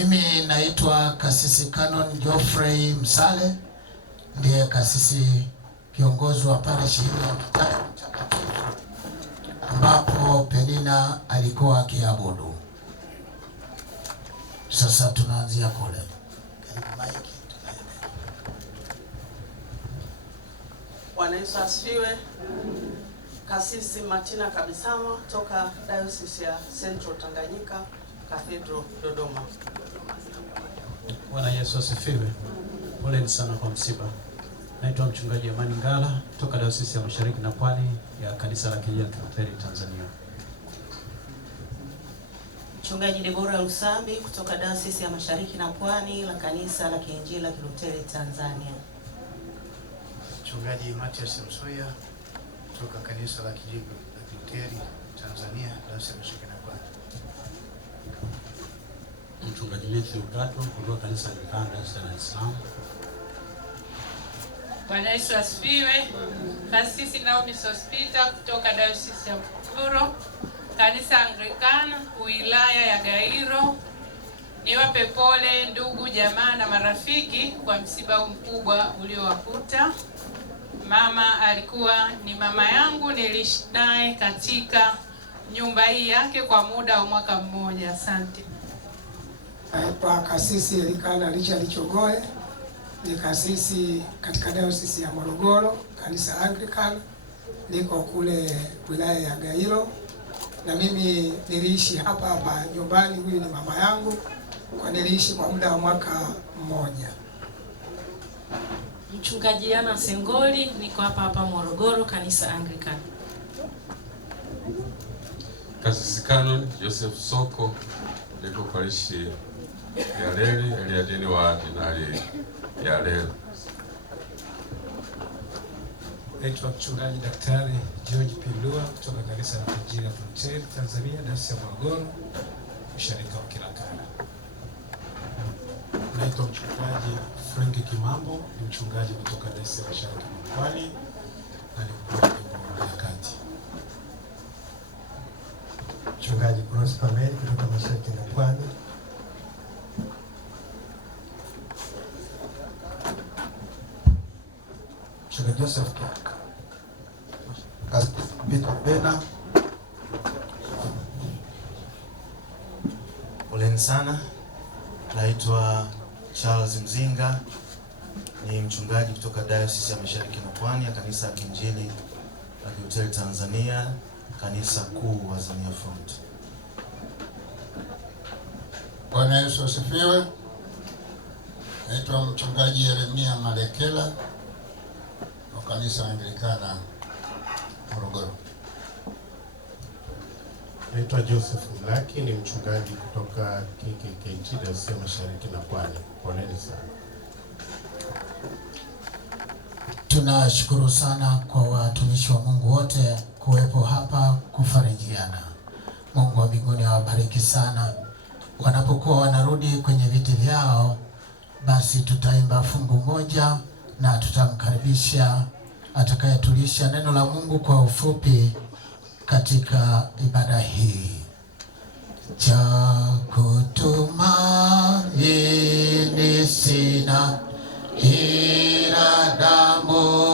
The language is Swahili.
Mimi naitwa Kasisi Canon Geoffrey Msale, ndiye kasisi kiongozi wa parish hii ya Mathayo Mtakatifu ambapo Penina alikuwa akiabudu. Sasa tunaanzia kule. Bwana Yesu asifiwe. Kasisi Martina Kabisama toka Diocese ya Central Tanganyika Cathedral Dodoma. Bwana Yesu asifiwe. Poleni sana kwa msiba. Naitwa mchungaji Amani Ngala toka Diocese ya Mashariki na Pwani ya Kanisa la Kiinjili Kilutheri Tanzania. Mchungaji Deborah Lusambi kutoka Diocese ya Mashariki na Pwani la Kanisa la Kiinjili Kilutheri Tanzania. Mchungaji Matias Msoya kutoka Kanisa la Kiinjili Kilutheri Tanzania, Diocese ya Mashariki na Pwani. Mchungaji Matthew Gato kutoka Kanisa la Kiinjili Dar es Salaam. Bwana Yesu asifiwe. Kasisi Naomi Sospita kutoka Diocese ya Mkuro, Kanisa Anglikana wilaya ya Gairo. Niwape pole ndugu, jamaa na marafiki kwa msiba mkubwa uliowakuta. Mama alikuwa ni mama yangu, niliishi naye katika nyumba hii yake kwa muda wa mwaka mmoja. Asante. Naitwa Kasisi Elikana Richard Chogoe, ni kasisi katika Diocese ya Morogoro, Kanisa Anglikana, niko kule wilaya ya Gairo, na mimi niliishi hapa nyumbani. Huyu ni mama yangu, kwa niliishi kwa muda wa mwaka mmoja. Mchungaji Ana Sengoli, niko hapa Morogoro, Kanisa Anglikana. Kasisi Canon Joseph Soko, niko parishi ya Leli Eliadini wa Dinari ya Leli. Naitwa mchungaji Daktari George Pilua kutoka Kanisa la Kiinjili Kilutheri Tanzania, Diocese ya Morogoro, Mashariki wa Kilakala. Naitwa mchungaji Frank Kimambo, ni mchungaji kutoka Diocese ya Mashariki na Pwani na ni mchungaji wa kati. Mchungaji Prosper Mary kutoka Mashariki na Pwani. Mchungaji Joseph Kiaka. Kasisi Peter Bena. Poleni sana. Naitwa Charles Mzinga, ni mchungaji kutoka Diocese ya Mashariki na Pwani ya Kanisa la Kiinjili la Kilutheri Tanzania, Kanisa Kuu Azania Front. Bwana Yesu asifiwe. Naitwa mchungaji Yeremia Malekela wa Kanisa Anglikana Morogoro. Naitwa Joseph Mlaki, ni mchungaji kutoka KKKT Diocese ya Mashariki na Pwani. Poleni sana. Tunashukuru sana kwa watumishi wa Mungu wote kuwepo hapa kufarijiana. Mungu wa mbinguni awabariki sana. Wanapokuwa wanarudi kwenye viti vyao, basi tutaimba fungu moja na tutamkaribisha atakayetulisha neno la Mungu kwa ufupi katika ibada hii. Cha kutumaini sina ila damu